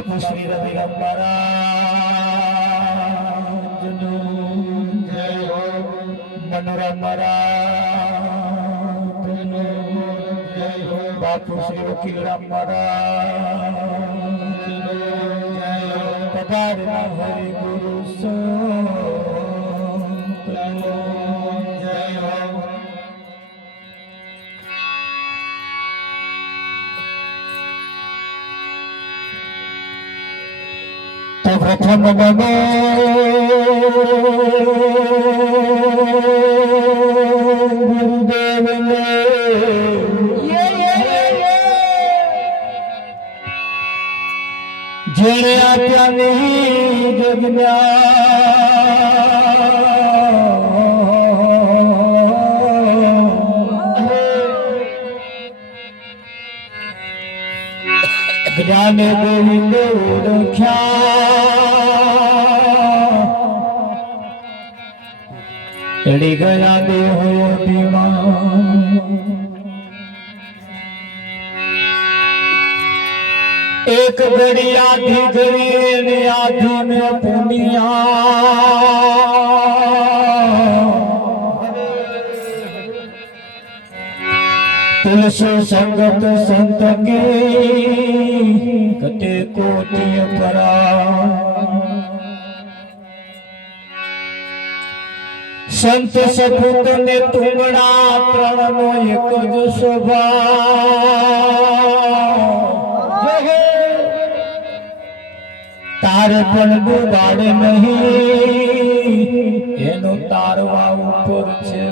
બાપુ શ્રી રવિરામ મહારાજનું જય હો, મનોરમ મહારાજનું જય હો, બાપુ શ્રી વકીલરામ મહારાજનું જય હો, પધારેલા હરિ ગુરુ સંતનું જય હો. તો પ્રથમ નમો ગુરુદેવને, જેણે આપ્યાની જ્ઞાન ગોવિંદ ઓળખ્યા, ચડી ગયા દેહો અભિમાન, એક ઘડી આધી ઘડી ને આધી ને પુનિયા, તુલસી સંગત સંત કે કતે કોટી પરા, સંત સપૂત ને તુમડા ત્રણ નો એક જ સ્વભાવ, તારે પણ ડૂબાડે નહીં, એનો તારવા ઉપર છે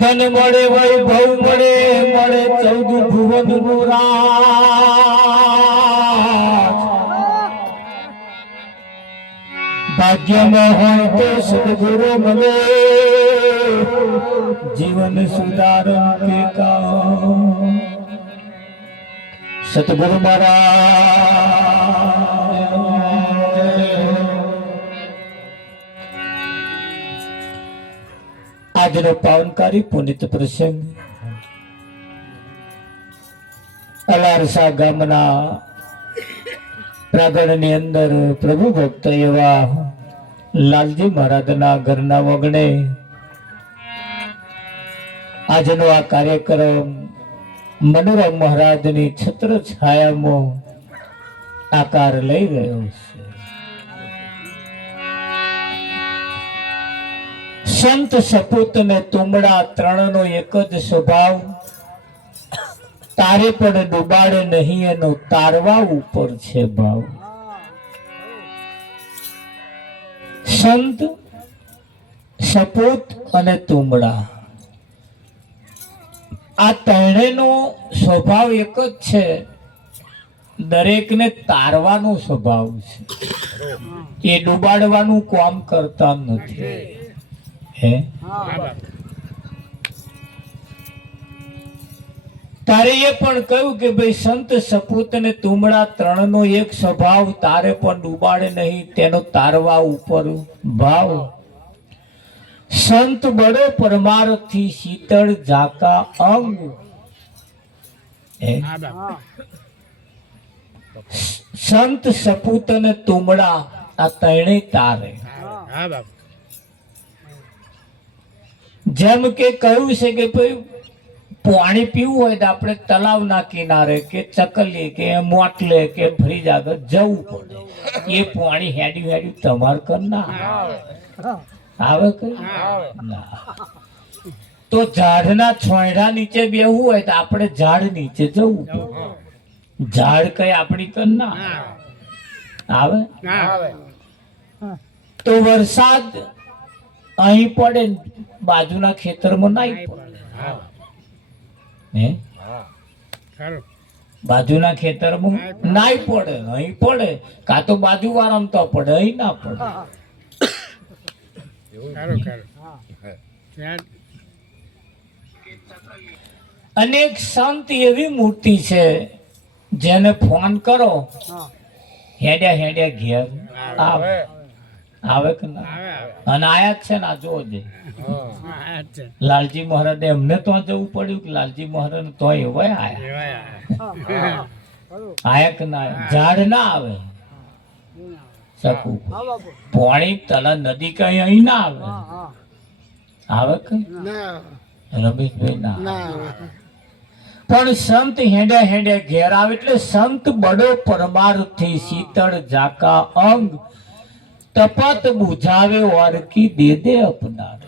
ધન મળે વૈભવ મળે, મળે 14 ભુવન નું રાજ, ભાગ્યમાં હોય તો સદગુરુ મળે, જીવન સુધારણ કે કામ. સતગુરુ મહારાજ આજનો પાવનકારી પુનિત પ્રસંગ અલારસા ગામના પ્રાંગણની અંદર પ્રભુ ભક્ત એવા લાલજી મહારાજના ઘરના વગણે આજનો આ કાર્યક્રમ મનોરમ મહારાજની છત્ર છાયામાં આકાર લઈ રહ્યો છે. સંત સપૂત ને તુમડા ત્રણનો એક જ સ્વભાવ, તારે પણ ડૂબાડે નહીં, એનો તારવા ઉપર છે ભાવ. સંત સપૂત અને તુમડા આ ત્રણેયનો સ્વભાવ એક જ છે, દરેકને તારવાનો સ્વભાવ છે, એ ડૂબાડવાનું કામ કરતા નથી. તારે એ પણ કહ્યું કે ભાઈ સંત સપૂત ને તુમડા ત્રણનો એક સ્વભાવ, તારે પણ ડૂબાડે નહીં, તેનો તારવા ઉપર ભાવ. સંત બડે પરમારથી શીતળ ઝાકા અંગ, સંત સપૂત અને તુમડા આ ત્રણેય તારે. જેમ કે કહ્યું છે કે ભાઈ પાણી પીવું હોય તો આપણે તલાવના કિનારે કે ચકલી કે મોટલે કે ફ્રીજ આગળ જવું પડે, એ પાણી હેડ્યું હેડ્યું તમારે કર ના આવે કઈ ના. તો ઝાડના છોંયડા નીચે બેહવું હોય તો આપણે ઝાડ નીચે જવું પડે, ઝાડ કઈ આપણી કર ના આવે. તો વરસાદ અહીં પડે, બાજુના ખેતરમાં નહીં પડે, બાજુના ખેતરમાં નાઈ પડે, અહીં પડે, કાં તો બાજુ વાળામાં તો પડે, અહીં ના પડે. અનેક સંત એવી મૂર્તિ છે જેને ફોન કરો હેડ્યા હેડ્યા ઘેર આવે. આવે કે ના? અને આયા જ છે ને, આ જોજે લાલજી મહારાજ એમને તો જવું પડ્યું કે લાલજી મહારાજ તો એવા આયા કે ના આયા? ઝાડ ના આવે શકું, પાણી તલા નદી કઈ અહીં ના આવે, આવે કઈ રમેશભાઈ ના આવે. પણ સંત હેડે હેડે ઘેર આવે એટલે સંત બડો પરમાર્થી શીતળ જાકા અંગ તપત બુઝાવે ઓરકી દે દે અપનાર.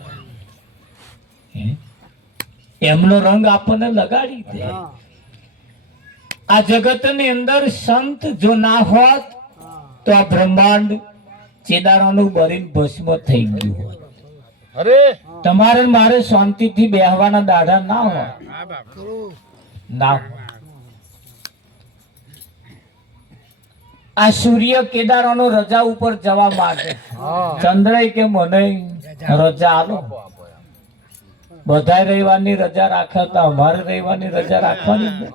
એમનો રંગ આપણને લગાડી દે. આ જગત ની અંદર સંત જો ના હોત તો આ બ્રહ્માંડ ચેદારાનું બરીને ભસ્મ થઈ ગયું હોત. અરે તમારે ને મારે શાંતિથી બેહવાના દાડા ના હોય ના. આ સૂર્ય કેદારાનો રજા ઉપર જવા માંગે, ચંદ્ર કે મને રજા આલો. બધા રવિવારની રજા રાખે તો અમારે રવિવારની રજા રાખવાની જ ને.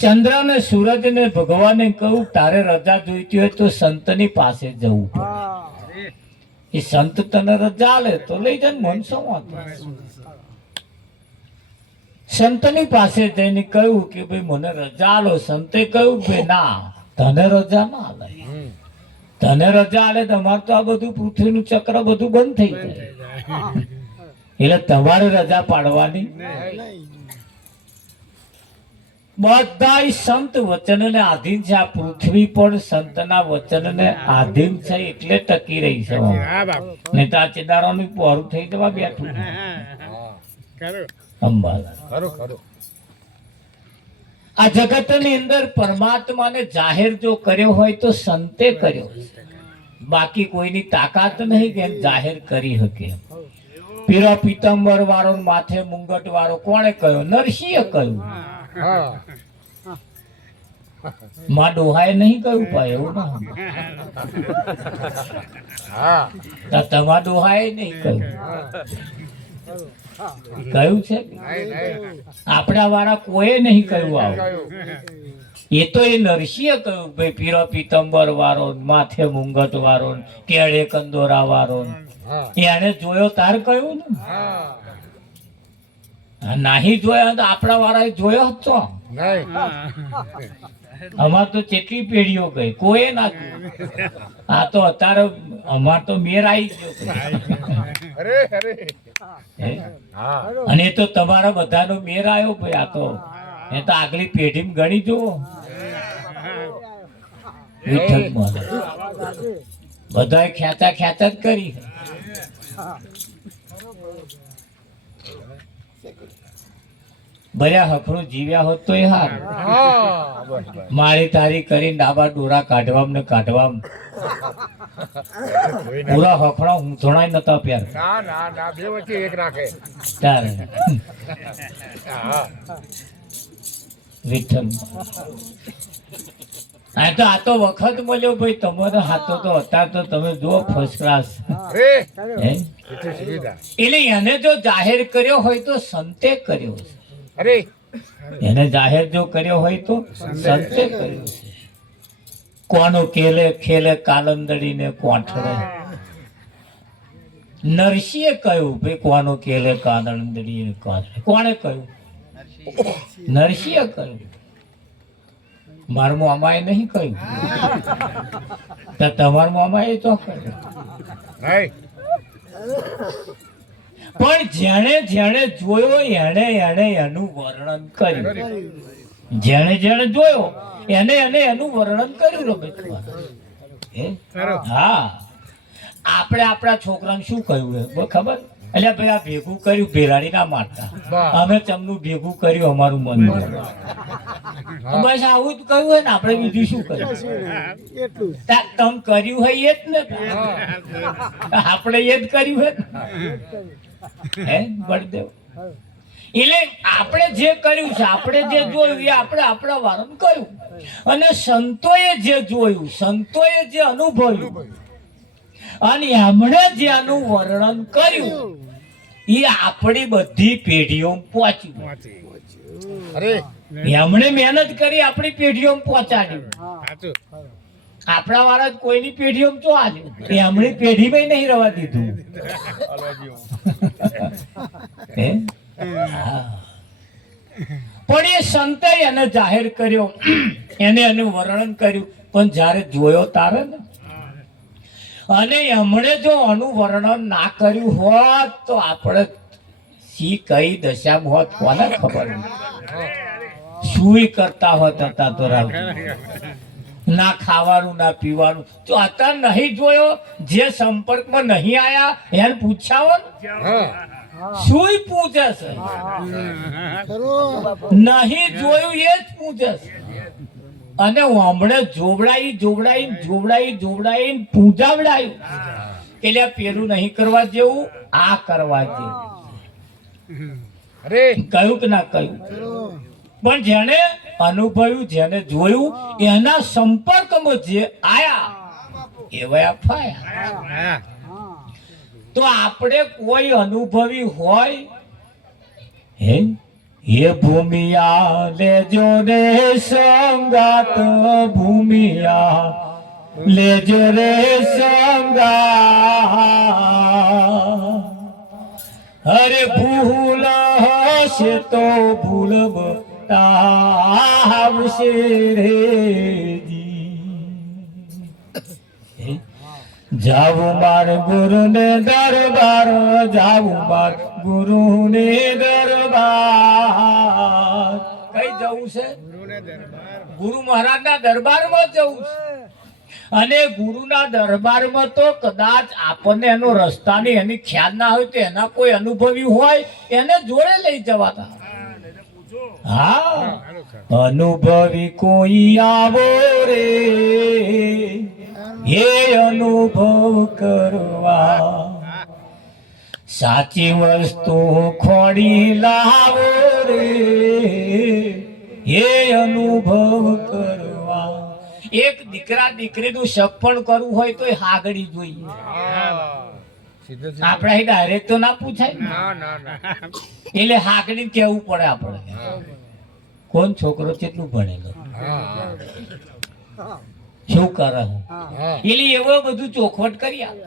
ચંદ્ર ને સૂરજ ને ભગવાને કહ્યું તારે રજા જોઈતી હોય તો સંતની પાસે જવું પડે. એ સંત તને રજા આલે તો લઈ જાય, મન શું વાંધો. સંતની પાસે જઈને કહ્યું કે ભાઈ મને રજા આલો. સંતે કહ્યું કે ના, તને રજા ના આલે. તને રજા આલે તમારે તો આ બધું પૃથ્વીનું ચક્ર બધું બંધ થઈ જાય. એટલે તમારે રજા પાડવાની. બધા સંત વચનને આધીન છે. આ પૃથ્વી પણ સંતના વચનને આધીન છે એટલે ટકી રહી છે. નહીં તો આ ચેદારાનું પહોરું થઈ જવા બેઠું. અંબાલા આ જગતની અંદર પરમાત્માને જાહેર જો કર્યો હોય તો સંતે કર્યો, બાકી કોઈની તાકાત નહીં કે જાહેર કરી શકે. પીળા પીતંબર વાળો માથે મુંગટ વાળો કોણે કહ્યો? નરસિંહે કહ્યું. માં ડોહાએ નહીં કહ્યું ભાઈ, એવું ના. તમારા ડોહાએ નહીં કહ્યું. કહ્યું છે આપણા વાળા કોઈ નહીં કહ્યું. આવું એ તો એ નરસિંહે કહ્યું ભાઈ પીળો પીતંબર વાળો માથે મુંગટ વાળો કેળે કંદોરા વાળો એને જોયો તાર કહ્યું ને. નહીં જોયા તો આપણા વાળાએ જોયો જ તો. અમાર તો કેટલી પેઢીઓ ગઈ, કોઈ ના જોયું. આ તો અત્યારે અમાર તો મેર આવી ગયો. અને એ તો તમારા બધાનો મેર આવ્યો ભાઈ. આ તો એ તો આગલી પેઢી ગણી જુઓ. બધા ખેંચા ખેંચા જ કરી. બર્યા હખરું જીવ્યા હોત તો એ હાર. મારી તારી કરી ડાબા ડોરા કાઢવામ ને કાઢવામ પૂરા હખણા ઊંધણાય નતા પ્યાર. તારે વિઠ્ઠલ આ તો વખત મળ્યો ભાઈ તમારો. હાથો તો અત્યારે તો તમે જુઓ ફર્સ્ટ ક્લાસ. એટલે એને જો જાહેર કર્યો હોય તો સંતે કર્યો છે. એને જાહેર જો કર્યો હોય તો સંતે કર્યો છે. કોનો કેલે ખેલે કાલંદડી ને કોઠડે. નરસિંહે કહ્યું ભાઈ કોનો કેલે કાલંદડી ને કોઠડે. કોણે કહ્યું? નરસિંહે કહ્યું. મારું મામાએ નહીં કહ્યું. તો તમારું મામાએ તો કહ્યું. પણ જેણે જેણે જોયો એને એને એનું વર્ણન કર્યું. જેણે જેણે જોયો એને એને એનું વર્ણન કર્યું. હા, આપણે આપણા છોકરાને શું કહ્યું ખબર? એટલે ભાઈ આ ભેગું કર્યું, ભેરાડી ના મારતા. અમે ચમનું ભેગું કર્યું અમારું મન. બસ આવું જ કહ્યું હોય ને. આપણે બીજું શું કર્યું? તમ કર્યું હોય એ જ ને. આપણે એ જ કર્યું હોય. હે બળદેવ. એટલે આપણે જે કર્યું છે, આપણે જે જોયું એ આપણે આપણા વારમ કર્યું. અને સંતોએ જે જોયું, સંતોએ જે અનુભવ્યું અને એમણે જેનું વર્ણન કર્યું એ આપણી બધી પેઢીઓ પહોંચ્યું. એમણે મહેનત કરી આપણી પેઢીઓ પહોંચાડ્યું. આપણા વાળા જ કોઈની પેઢીઓમાં તો આલ્યું એમની પેઢીમાં નહીં રવા દીધું. હે? હા. પણ એ સંતે એને જાહેર કર્યો, એને એનું વર્ણન કર્યું, પણ જ્યારે જોયો તારે ને અને એમણે જો આનું વર્ણન ના કર્યું હોત તો આપણે સી કઈ દશામાં હોત કોને ખબર. શું કરતા હોત હતા તો રાવ, ના ખાવાનું ના પીવાનું. તો અત્યારે નહીં જોયો, જે સંપર્કમાં નહીં આયા એને પૂછાવો ને, શું પૂછે છે? નહીં જોયું એ જ પૂછે છે. અને હમણે જોવડાઈ પૂજાવડાયું એટલે પેલું નહીં કરવા જેવું, આ કરવા જેવું. કહ્યું કે ના કહ્યું? પણ જેને અનુભવ્યું, જેને જોયું, એના સંપર્કમાં જે આયા એવા ફાયા. તો આપણે કોઈ અનુભવી હોય, હે એ ભૂમિયા લેજો રે સંગાત, ભૂમિયા લેજો રે સંગાત. અરે ભૂલ હશે તો ભૂલ બતાવશે રેજી. જાવું માર ગુરુને દરબાર, જાવું માર ગુરુને દરબાર. કઈ જવું છે? ગુરુ મહારાજના દરબારમાં જવું છે. અને ગુરુના દરબારમાં તો કદાચ આપણને એનો રસ્તાની એની ખ્યાલ ના હોય તો એના કોઈ અનુભવી હોય એને જોડે લઈ જવાતા. હા, અનુભવી કોઈ આવો રે, એ અનુભવ કરવા. સાચી વસ્તુ ખોડી લાવો રે, એ અનુભવ કરવા. એક દીકરા દીકરીનું સપણ કરવું હોય તો હાગડી જોઈએ. આપણે ડાયરેક્ટ તો ના પૂછાય, એટલે હાગડી કેવું પડે આપણે. કોણ છોકરો કેટલું ભણેલો, શું કરે, એટલે એવો બધું ચોખવટ કરી આપે.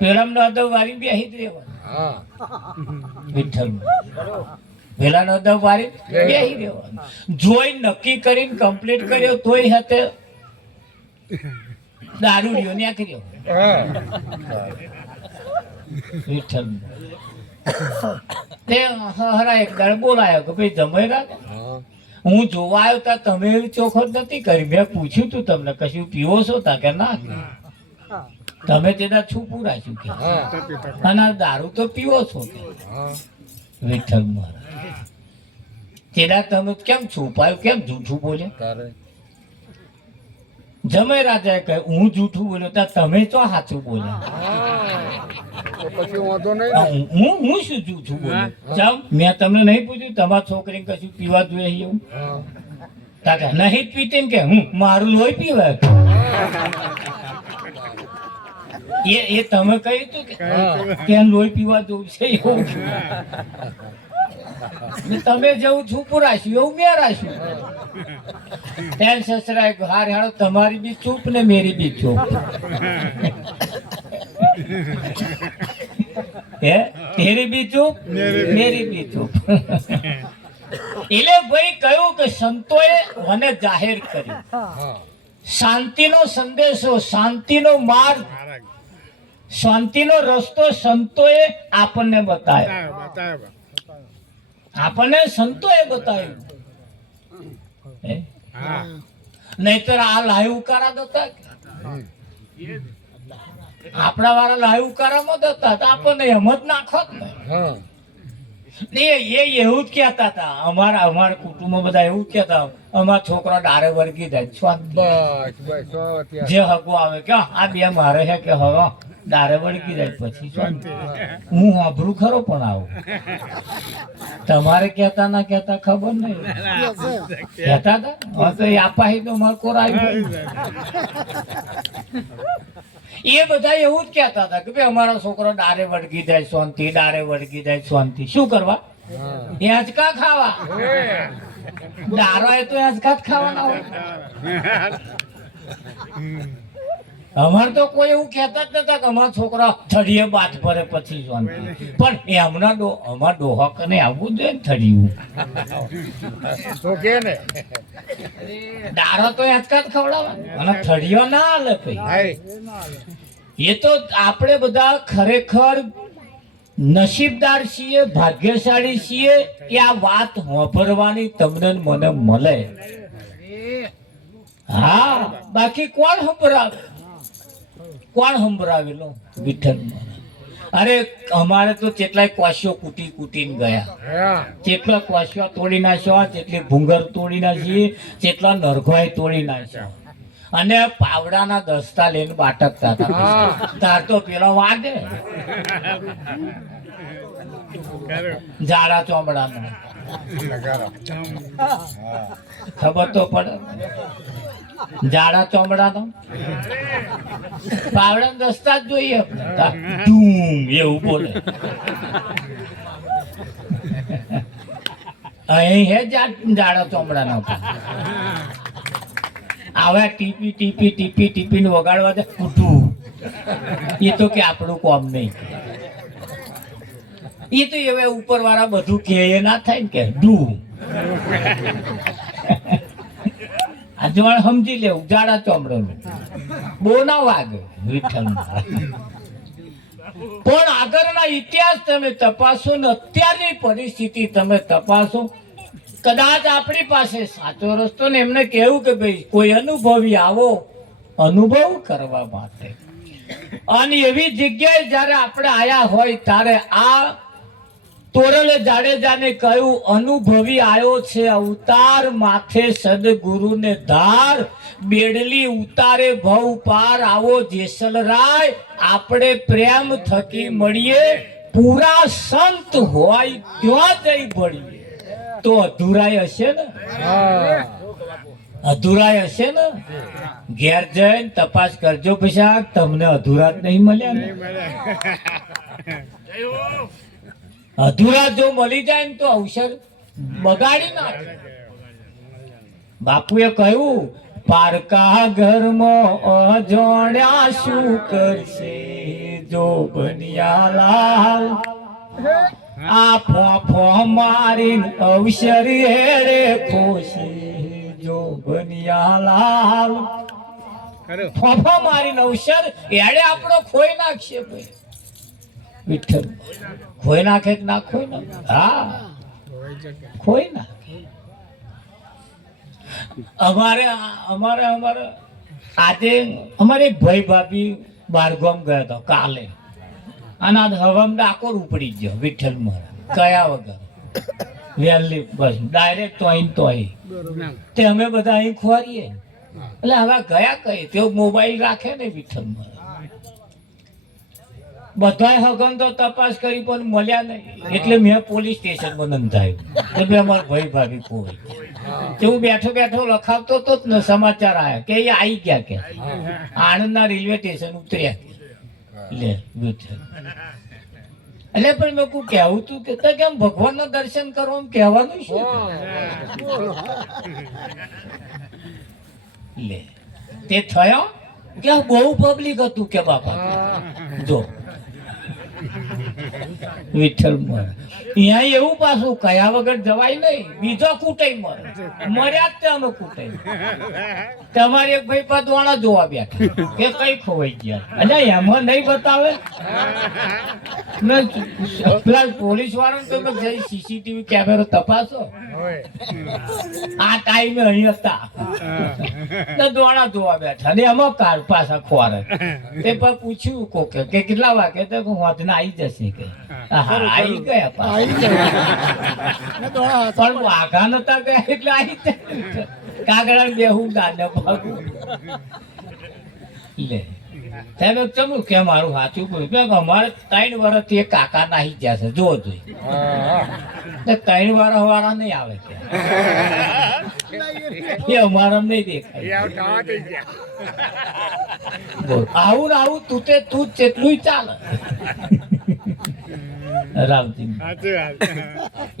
પેલા અદબ વારી બેસી જ રહેવાનું, વિઠ્ઠલ પેલા અદબ વારી બેસી રહેવાનું. જોઈ નક્કી કરીને કમ્પ્લીટ કર્યો તોય hatte દારૂડિયો નાખ્યો. વિઠ્ઠલ તે હરા એક દાડ બોલાયો કે ભાઈ જમેરા, હું જોવા આવ્યો તા તમે એવી ચોખવટ નથી કરી. મેં પૂછ્યું તું તમને કશું પીવો છો તા કે ના, તમે તેના છૂપું રાખ્યું કે અને દારૂ તો પીવો છો કે. વિઠ્ઠલ મહારાજ તેના તમે કેમ છુપાયું, કેમ જૂઠું બોલે? જમે રાજાએ કહ્યું હું જૂઠું બોલ્યો તા તમે તો સાચું બોલ્યા. હું શું જૂઠું બોલ્યો? મેં તમને નહીં પૂછ્યું તમારા છોકરીને કશું પીવા જોઈએ એવું? નહીં જ પીતી ને કે હું મારું લોહી પીવા. એ તમે કહ્યું હતું કે લોહી પીવા જવું છે એવું. તમે જેવું છૂપું રાખ્યું એવું મેં રાખ્યું. તેમ સસરાએ હાર હાડો તમારી બી ચૂપ ને મેરી બી ચૂપ. હે તેરી બી ચૂપ મેરી બી ચૂપ. એટલે ભાઈ કહ્યું કે સંતોએ મને જાહેર કર્યું શાંતિનો સંદેશો, શાંતિનો માર્ગ, શાંતિનો રસ્તો સંતોએ આપણને બતાવ્યો. આપણને સંતોએ બતાવ્યું. નહીતર આ લાઈવ ઉકારા હતા, આપણા વાળા લાઈવ ઉકારામાં હતા તો આપણને એમ જ નાખોત ને. એ એવું જ કહેતા હતા. અમારા કુટુંબમાં બધા એવું જ કહેતા, અમારા છોકરા ડારે વર્ગી જાય જે હગો આવે કે આ બે મારે છે કે હવે ડારે વળગી જાય પછી હું વાપરું ખરો પણ આવું. તમારે કહેતા ના કહેતા ખબર નહીં, કહેતા હતા તો આપાહી તો મારે કોર આવી. એ બધા એવું જ કહેતા હતા કે ભાઈ અમારો છોકરો ડારે વળગી જાય શાંતિ, ડારે વળગી જાય શાંતિ. શું કરવા? હેંચકા ખાવા. ડારો એ તો હેંચકા જ ખાવાના હોય. અમાર તો કોઈ એવું કહેતા જ નતા કે અમારા છોકરા થળીએ બાદ ભરે પછી જોન, પણ એમના અમાર ડોહક ને આવવું જોઈએ ને થળિયું. દારો તો યાદકાર ખવડાવે અને થળીઓ ના હાલે ભાઈ. એ તો આપણે બધા ખરેખર નસીબદાર છીએ, ભાગ્યશાળી છીએ કે આ વાત વાપરવાની તમને મને મળે. હા, બાકી કોણ સંભળાવે? કોણ સંભળાવેલો? વિઠ્ઠલ. અરે અમારે તો કેટલાય કોશિયો કૂટી કૂટીને ગયા, કેટલા કોશિયા તોડી નાખ્યા, કેટલી ભૂંગર તોડી નાખી, કેટલા નરઘોય તોડી નાખ્યા, અને પાવડાના દસ્તા લઈને બાટકતા હતા. તાર તો પેલો વાગે જાડા ચોમડાનો, ખબર તો પડે. જાડા ચોમડાનો પાવડા દસ્તા જ જોઈએ ધૂમ એવું બોલે. અહીં હે જાડા ચોમડાનો આવે ટીપી ટીપી ટીપી ટીપીને વગાડવા દે કૂટું. એ તો કે આપણું કોમ નહીં. એ તો હવે ઉપર વાળા બધું કે એ ના થાય ને કે ડૂ આજવાળ સમજી લેવું જાડા ચોમડાનું બહુ ના વાગે વિઠ્ઠલ. પણ આગળના ઇતિહાસ તમે તપાસો ને અત્યારની પરિસ્થિતિ તમે તપાસો, કદાચ આપણી પાસે સાચો રસ્તો ને એમને કહેવું કે ભાઈ કોઈ અનુભવી આવો અનુભવ કરવા માટે. અને એવી જગ્યાએ જયારે આપણે આયા હોય ત્યારે આ તોરલે જાડેજાને કહ્યું અનુભવી આવ્યો છે અવતાર, માથે સદગુરુને ધાર, બેડલી ઉતારે ભવ પાર, આવો જેસલરાય આપણે પ્રેમ થકી મળીએ, પૂરા સંત હોય ત્યાં જઈ ભળીએ. તો અધૂરાય હશે ને? અધૂરાય હશે ને? ઘેર જઈને તપાસ કરજો પછી તમને અધૂરા જ નહીં મળ્યા ને. અધૂરા જો મળી જાય ને તો અવસર બગાડી નાખે. બાપુએ કહ્યું પારકા ઘરમાં અજોડ્યા શું કરશે જો બનિયાલાલ, આ ફોફો મારીને અવસર હેડે ખોશે જો બનિયાલાલ. ફોફો મારીને અવસર હેડે આપણો ખોઈ નાખશે ભાઈ. વિઠ્ઠલ ખોઈ નાખે કે ના ખોઈ નાખે? હા, ખોઈ નાખે. અમારે આજે અમારે એક ભાઈ ભાભી બારગામ ગયા હતા કાલે, અને આ હવામાં ડાકોર ઉપડી ગયો વિઠ્ઠલ મહારાજ કયા વગર વહેલી બસ ડાયરેક્ટ તો અહીં તો અહીં. તે અમે બધા અહીં ખોરીએ એટલે હવે ગયા કઈ તેઓ મોબાઈલ રાખે ને વિઠ્ઠલ મહારાજ. બધાય હગન તો તપાસ કરી પણ મળ્યા નહીં, એટલે મેં પોલીસ સ્ટેશનમાં નોંધાયું કે અમારા ભાઈ ભાભી કોઈ. હું બેઠો બેઠો લખાવતો તો જ ને સમાચાર આવ્યા કે એ આવી ગયા કે આણંદના રેલવે સ્ટેશન ઉતર્યા લે એટલે પણ મેં કોઈ કહેવું તું કે કેમ ભગવાનના દર્શન કરવા કહેવાનું શું લે. તે થયો કે બહુ પબ્લિક હતું કે બાપા જો વિઠ્ઠલ અહીંયા એવું પાછું કયા વગર જવાય નહીં. બીજો કૂટાઈ મર્યા જ અમે કૂટાઈ. તમારે એક ભાઈ પદવાણા જોવા બેઠા કે કઈ ખોવાઈ ગયા અને એમાં નહીં બતાવે. પોલીસ વાળા જઈ સીસીટીવી કેમેરો તપાસો. આ ટાઈમે અહીં હતા દોણા જોવા બેઠા અને એમાં કાર પાછા ખોરે. તે પર પૂછ્યું કોકે કે કેટલા વાગે તો હોદના આવી જશે કે આવી ગયા પણ વાઘા નતા ગયા એટલે આવી કાગડા બેહું દાને ભાગું લે. તમે ચમું કે મારું સાચું કહ્યું અમારે 3 વર્ષથી એક કાકા નાહી ગયા છે જો જોઈ 3 વર્ષ વાળા નહીં આવે એ અમારા નહીં દેખાય. આવું ને આવું તું તે તું જેટલું ચાલે રામજી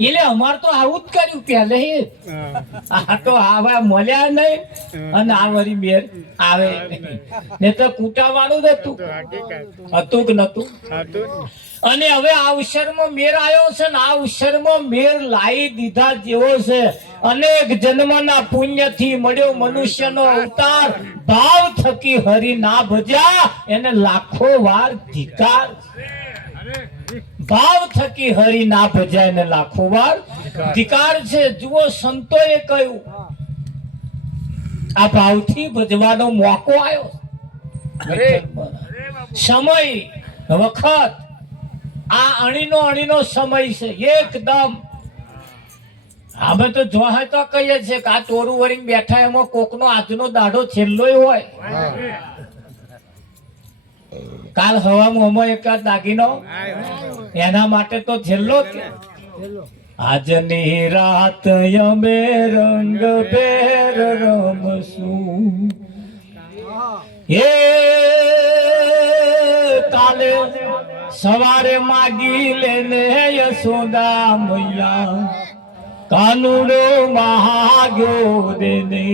એટલે અમાર તો આવું જ કર્યું પહેલે આ તો આવા મળ્યા નહીં અને આ વળી મેર આવે નહીં ને તો કૂટાવાનું જ હતું કે નતું અને હવે આ અવસરમાં મેર આવ્યો છે ને આ અવસરમાં મેર લાવી દીધા જેવો છે અનેક જન્મના પુણ્યથી મળ્યો મનુષ્યનો અવતાર ભાવ થકી હરી ના ભજ્યા એને લાખો વાર ધિકાર ભાવ થકી હરી ના ભજાય ને લાખો વાર ધિકાર છે જુઓ સંતોએ કહ્યું આ ભાવથી ભજવાનો મોકો આવ્યો સમય વખત આ અણીનો સમય છે એકદમ અમે તો જોહે તો કહીએ છીએ કે આ તોરું વળીને બેઠા એમાં કોકનો આજનો દાઢો છેલ્લો હોય કાલ હવામાં એકાદ દાગીનો એના માટે તો છેલ્લો કે આજની રાત અમે રંગ બેર રમશું એ કાલે સવારે માગી લેને યશોદા મૈયા કાનુડો મહાગ્યો દેને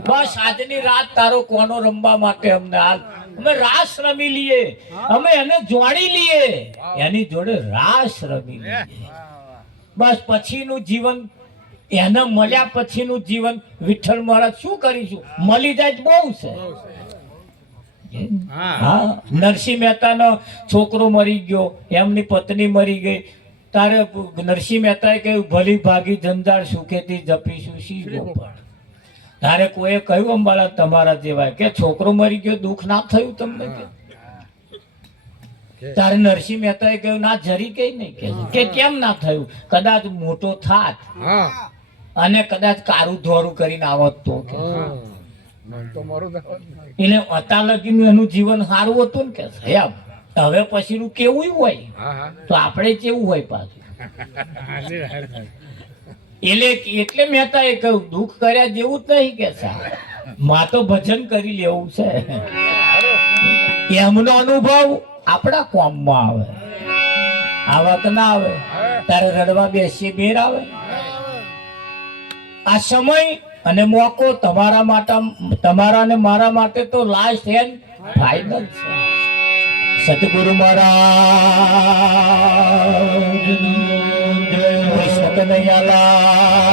બસ આજની રાત તારો કોનો રમવા માટે અમને હાલ અમે રાસ રમી લઈએ અમે એને જોડી લઈએ એની જોડે રાસ રમી લઈએ બસ પછીનું જીવન એને મળ્યા પછીનું જીવન વિઠ્ઠલ મહારાજ શું કરીશું મળી જાય બહુ છે હા નરસિંહ મહેતાનો છોકરો મરી ગયો એમની પત્ની મરી ગઈ તારે નરસિંહ મહેતાએ કહ્યું ભલી ભાગી જંજાળ સુખેથી જપીશું શી ગોપાળ તારે કોઈએ કહ્યું અંબાલા તમારા જેવા કે છોકરો મરી ગયો દુઃખ ના થયું તમને કે તારે નરસિંહ મહેતાએ કહ્યું ના જરી કઈ નહીં કે કેમ ના થયું કદાચ મોટો થાત અને કદાચ કારું ધોરું કરીને આવત તો એટલે અતા લગીનું એનું જીવન સારું હતું ને કે હવે પછીનું કેવું હોય તો આપણે કેવું હોય પાછું એટલે મહેતા એ કહ્યું દુઃખ કર્યા જેવું જ નહીં કે માં તો ભજન કરી લેવું છે એમનો અનુભવ આપણા કોમમાં આવે આવા તો ના આવે તારે રડવા બેસી બેર આવે આ સમય અને મોકો તમારા માટે તમારા ને મારા માટે તો લાસ્ટ એન્ડ ફાઇનલ છે સતગુરુ મહારાજ કૃષ્ણ કનૈયાલાલ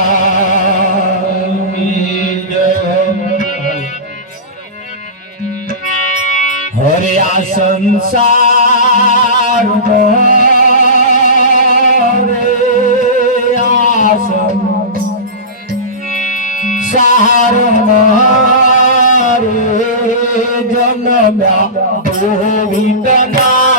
હરે આ સંસાર સાર જન્મ્યા ગોવિંદ ના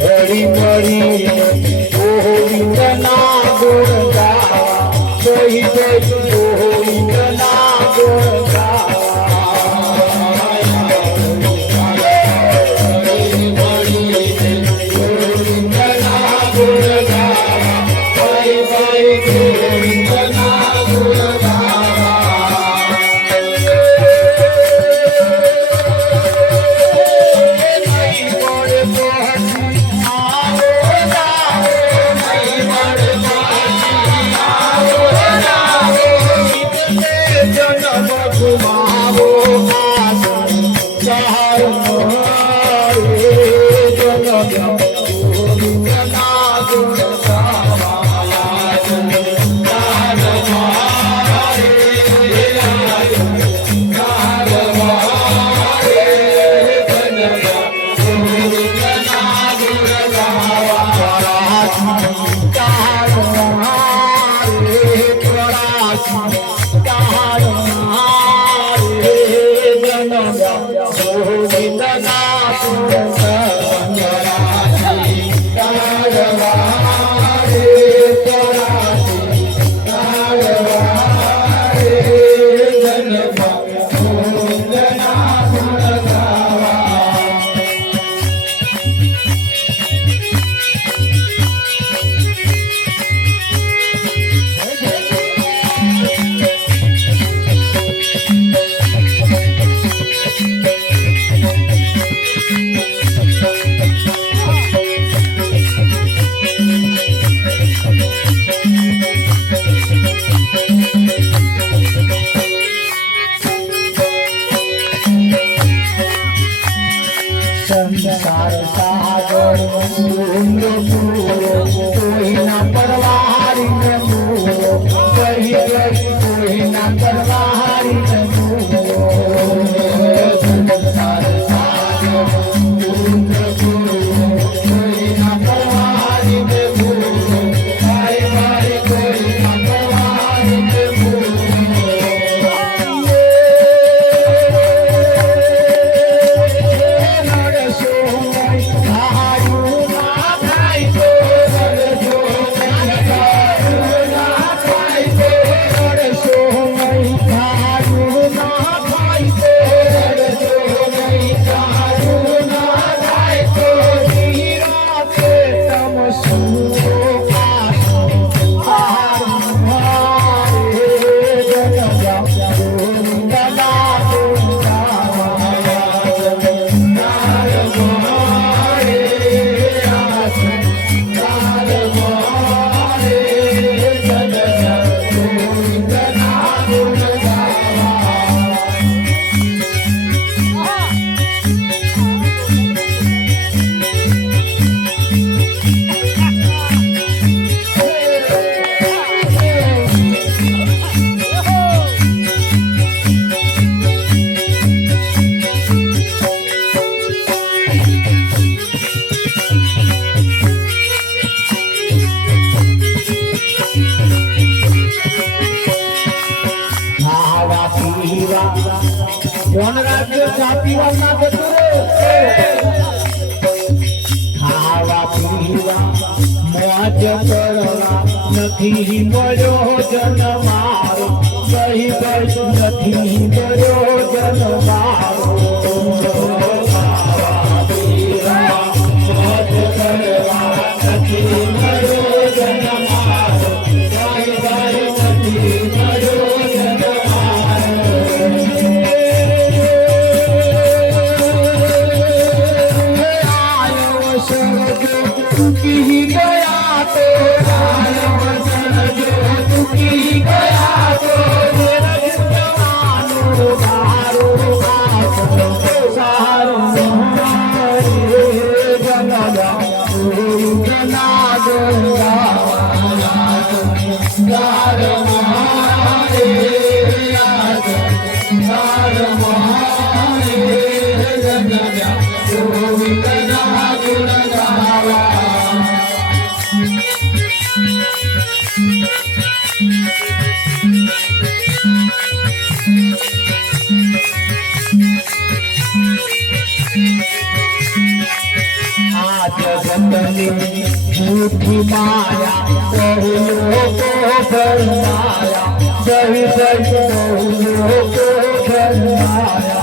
હરી મળી ગોવિંદ ના ગુણ ગાવા ગોવિંદ ના ગુણ ગાવા સંસાર સાગર કોઈના પરવારી કોઈના પરવારી સંસાર સાગર કોઈના પરવારી ખાવા પીવા મોજ કરવા નથી મળ્યો જન્મારો કઈ બસ નથી મળ્યો જન્મારો ખાવા પીવા મોજ કરવા નથી મળ્યો જન્મારો કઈ બસ નથી મળ્યો झूठी माया बहुलों को भरमाया सही सही बहुलों को भरमाया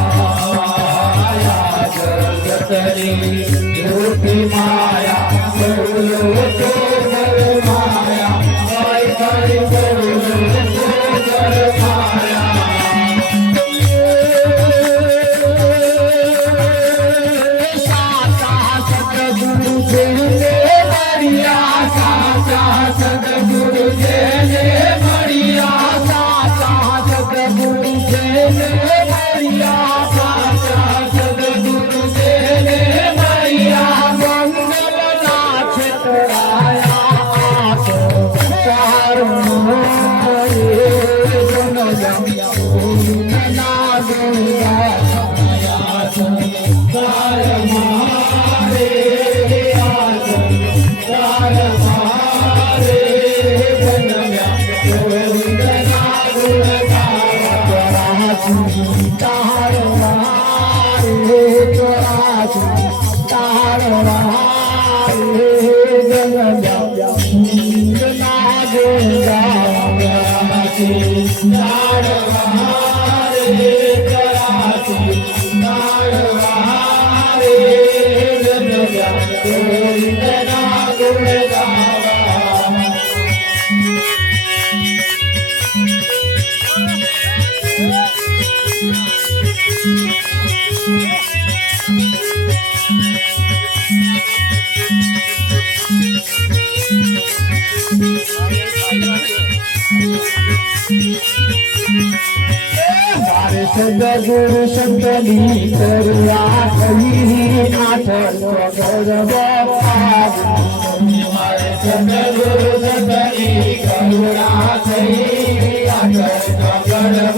झूठी माया बहुलों को भरमाया सही सही बहुलों को भरमाया मंगल સદગુરુ સંતની કરુણા થઈ આઠ ગર્વ મારે સદગુરુ સંતની કરુણા થઈ આઠ ગર્વ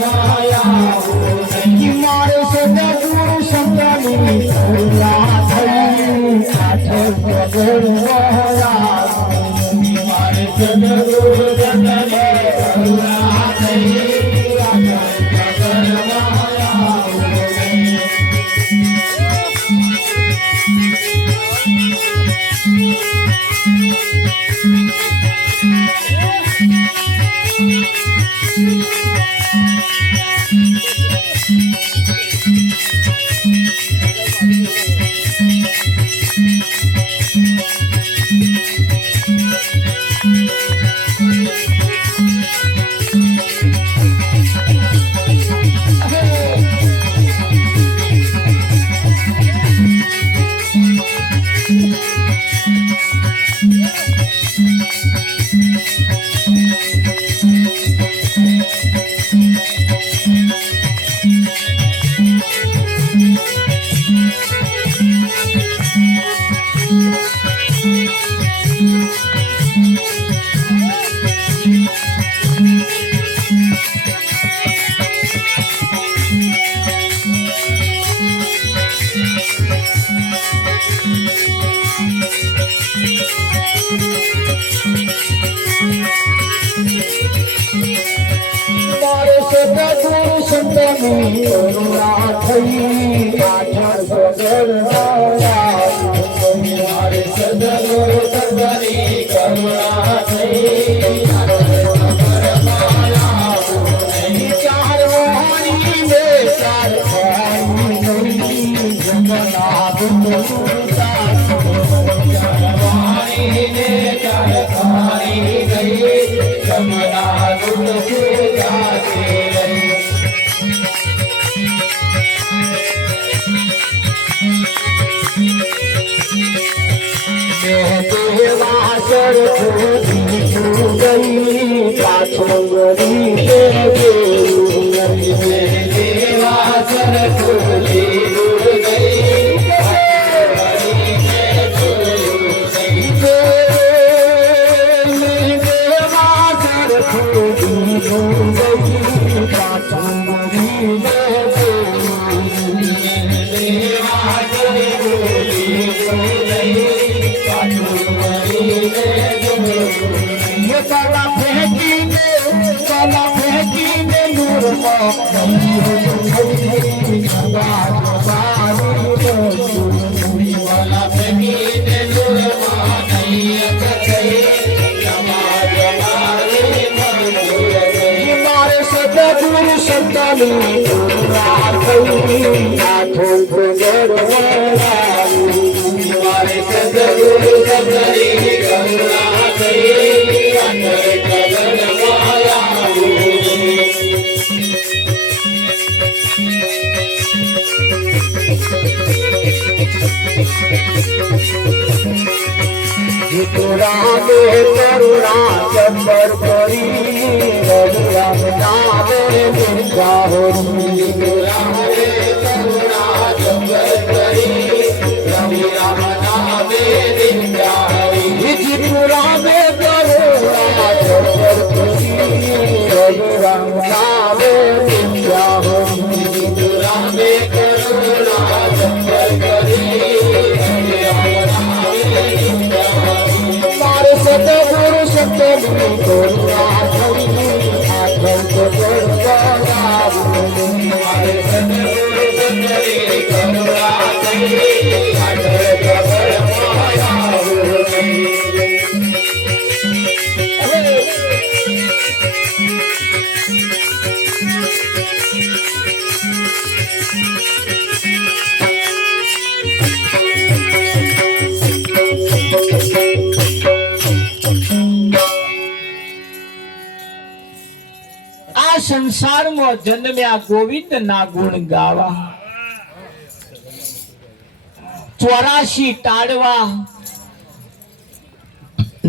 મારે સદગુરુ સંતની કરુણા થઈ આઠ ગર્વ મારે સદગુરુ સંતની કરુણા થઈ સદગુરુ સંતની કરુણા થઈ આઠ મારે સદગુરુ સંતની કરુણા થઈ ચાર વાણી મે ચાર જગન્નાથ સદગુરુ સંતની કરુણા થઈ આઠ ગર્વ મારે સદગુરુ સંતની કરુણા થઈ આઠ ગર્વ રામે કરુણા જબર કરી રઘુરામ નામે નિર્ગાહોરી રામે કરુણા જબર કરી રઘુરામ નામે નિર્ગાહોરી જીતુરામે કરુણા જબર કરી રઘુરામ નામે નિર્ગાહોરી જીતુરામે કરુણા જબર કરી સદગુરુ સંતની કરુણા થઈ આઠ ગર્વ મારે સદગુરુ સંતની કરુણા થઈ આઠ ગર્વ સંસારમાં જન્મ્યા ગોવિંદ ના ગુણ ગાવા 84 ટાળવા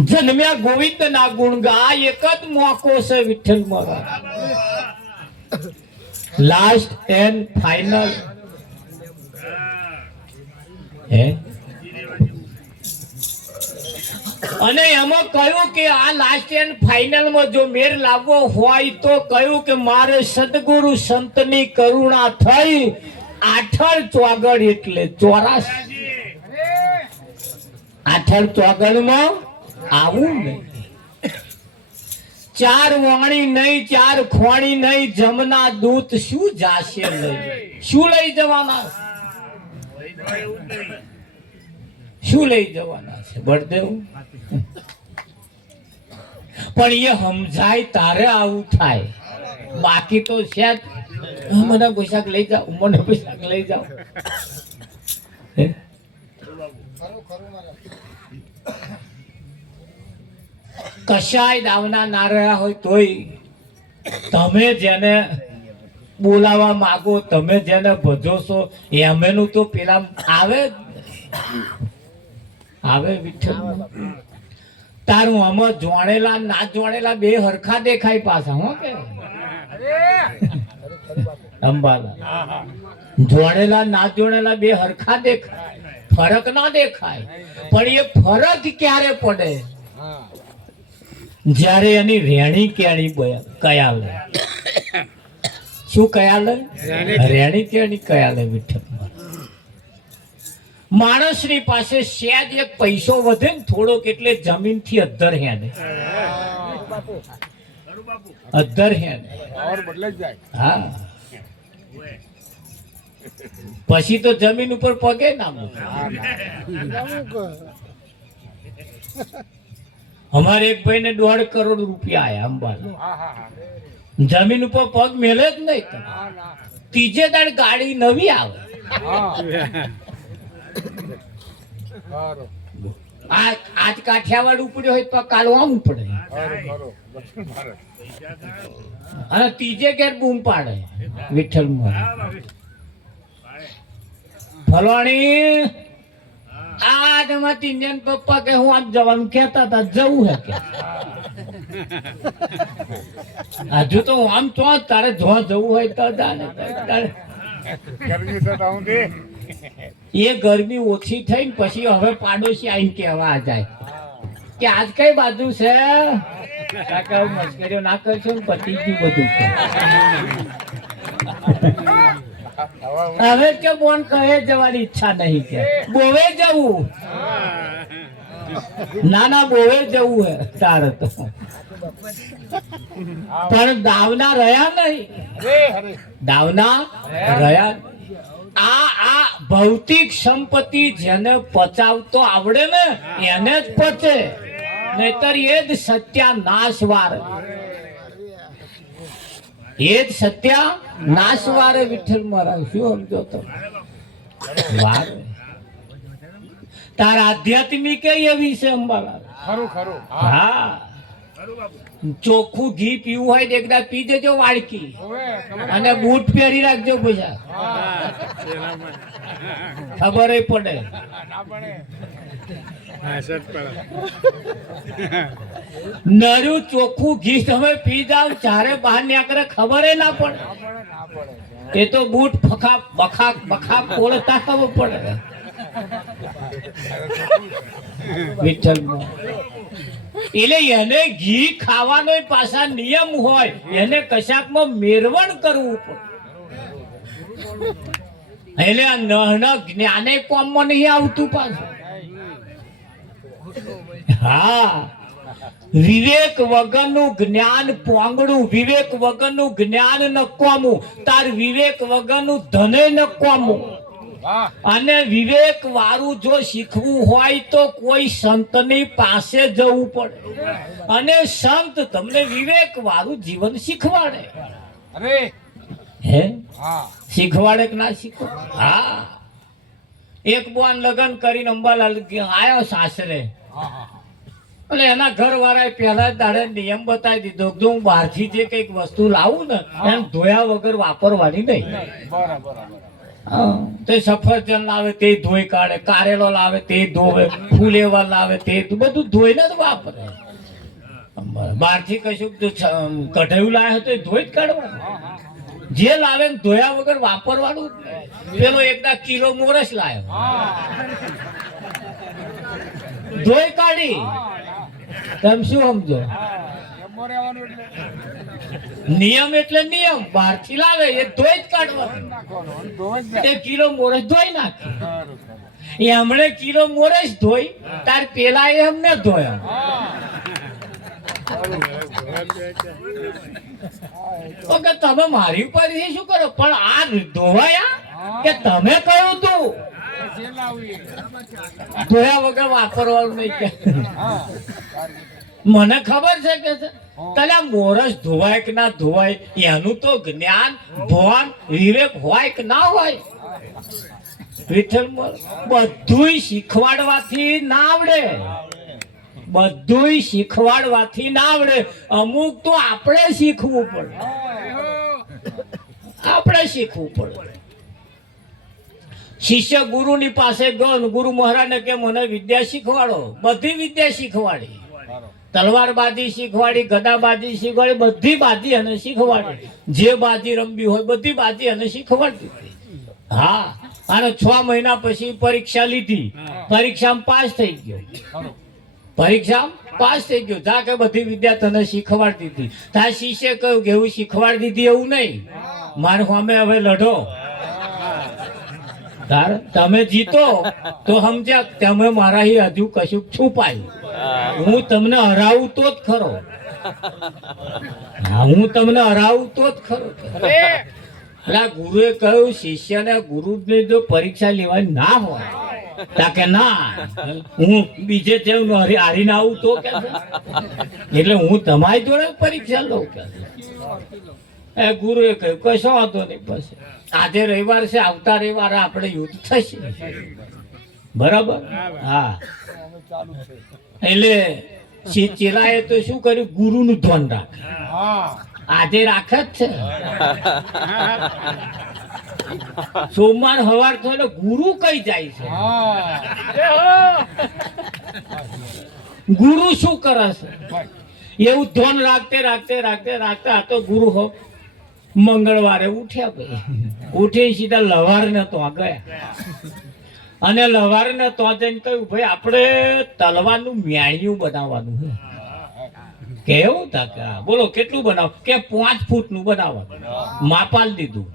જન્મ્યા ગોવિંદ ના ગુણ ગા એક જ મોકો છે વિઠ્ઠલ મહારાજ લાસ્ટ એન્ડ ફાઇનલ હે અને એમાં કહ્યું કે આ લાસ્ટ એન્ડ ફાઇનલ માં જો મેર લાવવો હોય તો કહ્યું કે મારે સદગુરુ સંતની કરુણા થઈ આઠળ ચોગડ એટલે 84 આઠળ ચોગડ માં આવું નહીં, ચાર વાણી નહીં, ચાર ખોણી નહીં, જમના દૂત શું જાશે લઈ, શું લઈ જવાના, શું લઈ જવાના છે બળદેવ? પણ એ સમજાય તારે આવું થાય, બાકી તો છે મને પોશાક લઈ જાઓ, મને પોશાક લઈ જાઓ. કશાય દાવના ના રહ્યા હોય તોય તમે જેને બોલાવા માંગો, તમે જેને ભજો છો એમેનું તો પેલા આવે આવે વિઠ્ઠલ. તારું આમાં જોણેલા ના જોણેલા બે હરખા દેખાય પાછા. હો કે અંબાલા જોણેલા ના જોણેલા બે હરખા દેખાય, ફરક ના દેખાય. પણ એ ફરક ક્યારે પડે? જ્યારે એની રેણી કેણી કયા લે. શું કયા લે? રેણી કેણી કયા લે વિઠ્ઠલ. માણસની પાસે સેજ એક પૈસો વધે ને થોડોક એટલે જમીન થી અધ્ધર હેને, અધ્ધર હેને. હા, પછી તો જમીન ઉપર પગે ના મૂકે. અમારે એક ભાઈ ને 1.5 કરોડ રૂપિયા આયા અંબાલા, જમીન ઉપર પગ મેલે જ નહીં. ત્રીજે દાડ ગાડી નવી આવે. આજ કાઠિયાવાડ ઉપડ્યો હોય તો કાલ આમ ઉપડે, અને ત્રીજે ઘેર બૂમ પાડે વિઠ્ઠલ ફલવાણી. આજ માંથી ઇન્ડિયન પપ્પા કે હું આમ જવાનું કહેતા હતા, જવું હે કે હજુ તો આમ તો તારે જો જવું હોય તો જાને. એ ગરમી ઓછી થઈ ને પછી હવે પાડોશી આવીને કહેવા જાય કે આજ કઈ બાજુ છે કાકા, મસ્કરીઓ ના કરશો ને પતી ગયું બધું. હવે કે બોન કહે જવાની ઈચ્છા નહીં, કે બોવે જવું. ના ના, બોવે જવું હે તારે તો. પણ દાવના રહ્યા નહીં, દાવના રહ્યા. આ ભૌતિક સંપત્તિ જેને પચાવતો આવડે ને એને જ પચે, નહીતર એ જ સત્યાનાશવાર, એ જ સત્યાનાશવારે વિઠ્ઠલ મહારાજ. શું સમજો તો વાર તાર આધ્યાત્મિક એવી છે અંબાલાલ. હા, ચોખ્ખું ઘી પીવું હોય તો એકદા પી દેજો વાડકી, અને બૂટ પહેરી રાખજો પૈસા, ખબર પડે. નરું ચોખ્ખું ઘી તમે પી જાવ, ચારે બહાર નીકળે ખબર ના પડે. એ તો બૂટ ફખાપ બખાક બખાક બોલતા ખબર પડે વિઠ્ઠલ. એટલે એને ઘી ખાવાનો પાછા નિયમ હોય, એને કશાકમાં મેરવણ કરવું પડે. એટલે આ નહના જ્ઞાને કોમમાં નહીં આવતું પાછું. હા, વિવેક વગરનું જ્ઞાન પોંગડું, વિવેક વગરનું જ્ઞાન નકામું, તાર વિવેક વગરનું ધને નકામું. અને વિવેક વાળું જો શીખવું હોય તો કોઈ સંતની પાસે જવું પડે, અને સંત તમને વિવેક વાળું જીવન શીખવાડે. હે, શીખવાડે કે ના શીખવાડે? હા, એક બોન લગ્ન કરીને અંબાલાલ આવ્યો સાસરે, એટલે એના ઘર વાળાએ પહેલા દાડે નિયમ બતાવી દીધો કે હું બહારથી જે કઈક વસ્તુ લાવું ને એને ધોયા વગર વાપરવાની નહીં. તે સફરજન લાવે તે ધોઈ કાઢે, કારેલો લાવે તે ધોવે, ફૂલેવા લાવે તે બધું ધોઈને જ વાપરે. બહારથી કશું કઢાયું લાવે તો ધોઈ જ કાઢવાનું. જે લાવે ને ધોયા વગર વાપરવાનું જ નહીં. પેલો એકદા કિલો મોરસ લાવ્યો, ધોઈ કાઢી. તમે શું સમજો? નિયમ એટલે નિયમ. બહારથી લાવે એ ધોઈ જ કાઢવાનું. તે કિલો મોરસ ધોઈ નાખે. એમણે કિલો મોરસ ધોઈ, તાર પેલા એ અમને ધોયા. ઓકે, તમે મારી ઉપર શું કરો? પણ આ ધોવાયા કે તમે કહ્યું તું ધોયા વગર વાપરવાનું નહીં કે? મને ખબર છે કે તને મોરસ ધોવાય કે ના ધોવાય એનું તો જ્ઞાન ભાન વિવેક હોય કે ના હોય? વિઠ્ઠલ બધું શીખવાડવાથી ના આવડે. બધું શીખવાડવાથી ના આવડે. અમુક તો આપણે શીખવું પડે. આપણે શીખવું પડે. શિષ્ય ગુરુની પાસે ગયો, ગુરુ મહારાજને કે મને વિદ્યા શીખવાડો. બધી વિદ્યા શીખવાડી. તલવારબાજી શીખવાડી, ગદાબાજી શીખવાડી, બધી બાજી એને શીખવાડી. જે બાજી રમવી હોય બધી બાજી એને શીખવાડી. હા, અને 6 મહિના પછી પરીક્ષા લીધી. પરીક્ષામાં પાસ થઈ ગયો. પરીક્ષામાં પાસ થઈ ગયો. જા કે બધી વિદ્યા તને શીખવાડી દીધી. તાર શિષ્ય કહ્યું કે એવું શીખવાડી દીધી એવું નહીં, મારે સામે હવે લડો. તમે જીતો તો સમજ્યા તમે મારા હજુ કશું છુપાયું. હું તમને હરાવું તો જ ખરો. હું તમને હરાવું તો જ ખરો. ગુરુએ કહ્યું શિષ્યને ગુરુની જો પરીક્ષા લેવાની ના હોય કે ના હું બીજે હારીને આવું તો કે એટલે હું તમારી જોડે પરીક્ષા લઉં કે? ગુરુએ કહ્યું કશો વાંધો નહીં. પછી આજે રવિવાર છે, આવતા રવિવારે આપણે યુદ્ધ થશે. બરાબર? હા. એટલે ચેલાએ તો શું કર્યું? ગુરુનું ધ્યાન રાખે. આજે રાખે જ છે. સોમવાર સવાર થયો ગુરુ કઈ જાય છે? ગુરુ શું કરે છે? એવું ધ્યાન રાખતે રાખતે રાખતે રાખતે આ તો ગુરુ હો મંગળવારે ઉઠ્યા. ભાઈ ઉઠી સીધા લવારને તો ગયા. અને લવારને તો જઈને કહ્યું ભાઈ આપણે તલવારનું મ્યાણિયું બનાવવાનું છે. કેવું તા? બોલો કેટલું બનાવ? કે 5 ફૂટનું બનાવવાનું. માપ આલી દીધું.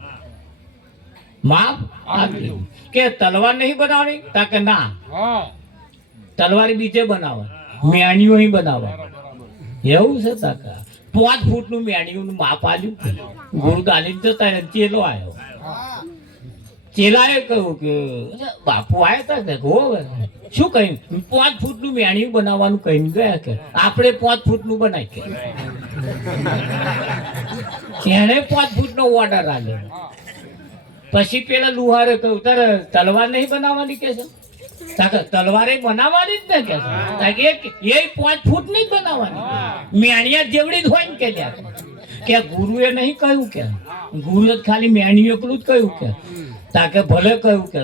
માપ આપી દીધું. કે તલવાર નહીં બનાવવાની? તા કે ના, તલવાર બીજે બનાવવાની, મ્યાણિયું અહીં બનાવવાનું. એવું છે તાકા? 5 ફૂટનું મેણિયું માપ આલ્યું. ગુરુ ગાલી જતા ચેલો આવ્યો. ચેલાએ કહ્યું કે બાપુ આવ્યા હતા કે શું કહ્યું? 5 ફૂટનું મેણિયું બનાવવાનું કહીને ગયા કે આપણે 5 ફૂટનું બનાવી કે. એને 5 ફૂટનો ઓર્ડર આલ્યો. પછી પેલા લુહારે કહ્યું તારે તલવાર નહીં બનાવવાની કે છે? તલવારે બનાવવાની જ ને કે એ 5 ફૂટ ની જ બનાવવાની. મેણિયા જેવડી જ હોય ને કે ગુરુએ નહીં કહ્યું કે ગુરુએ ખાલી મેણિયું એકલું જ કહ્યું કે તાકે ભલે કહ્યું કે